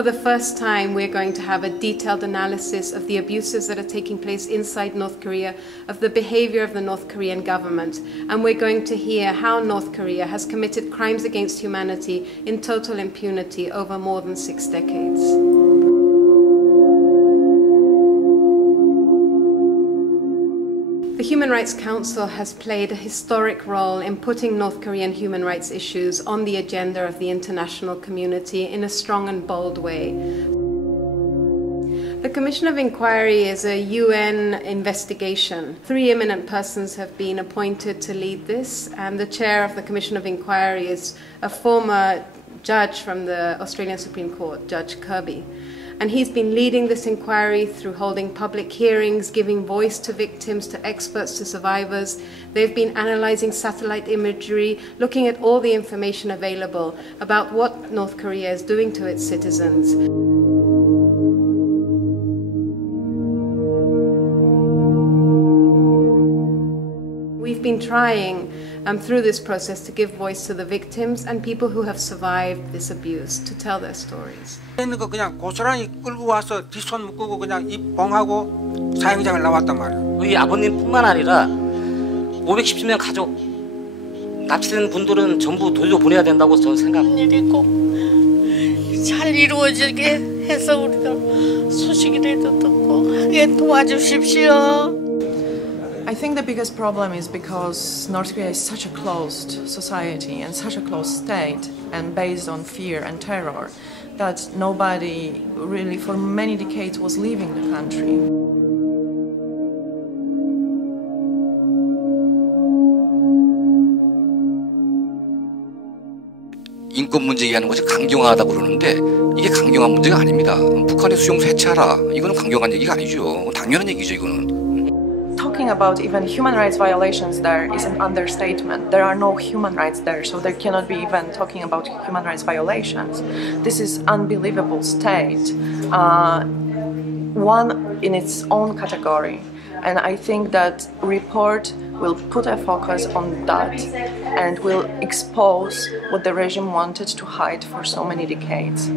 For the first time, we're going to have a detailed analysis of the abuses that are taking place inside North Korea, of the behavior of the North Korean government, and we're going to hear how North Korea has committed crimes against humanity in total impunity over more than 6 decades. The Human Rights Council has played a historic role in putting North Korean human rights issues on the agenda of the international community in a strong and bold way. The Commission of Inquiry is a UN investigation. 3 eminent persons have been appointed to lead this, and the chair of the Commission of Inquiry is a former judge from the Australian Supreme Court, Judge Kirby. And he's been leading this inquiry through holding public hearings, giving voice to victims, to experts, to survivors. They've been analyzing satellite imagery, looking at all the information available about what North Korea is doing to its citizens. We've been trying through this process to give voice to the victims and people who have survived this abuse, to tell their stories. 있는 거 그냥 고스란히 끌고 와서 뒷손 묶고 그냥 입 봉하고 사형장을 나왔단 말이에요. 우리 아버님뿐만 아니라 517명 가족 납치된 분들은 전부 도주로 보내야 된다고 저는 생각합니다. 일이 꼭 잘 이루어지게 해서 우리가 소식이라도 듣고 하게 도와주십시오. I think the biggest problem is because North Korea is such a closed society and such a closed state and based on fear and terror that nobody really for many decades was leaving the country. 인권 문제 얘기하는 것이 강경하다고 그러는데 이게 강경한 문제가 아닙니다. 북한의 수용소 해체하라. 이거는 강경한 얘기가 아니죠. 당연한 얘기죠, 이거는. Talking about even human rights violations there is an understatement. There are no human rights there, so there cannot be even talking about human rights violations. This is unbelievable state, one in its own category. And I think that report will put a focus on that and will expose what the regime wanted to hide for so many decades.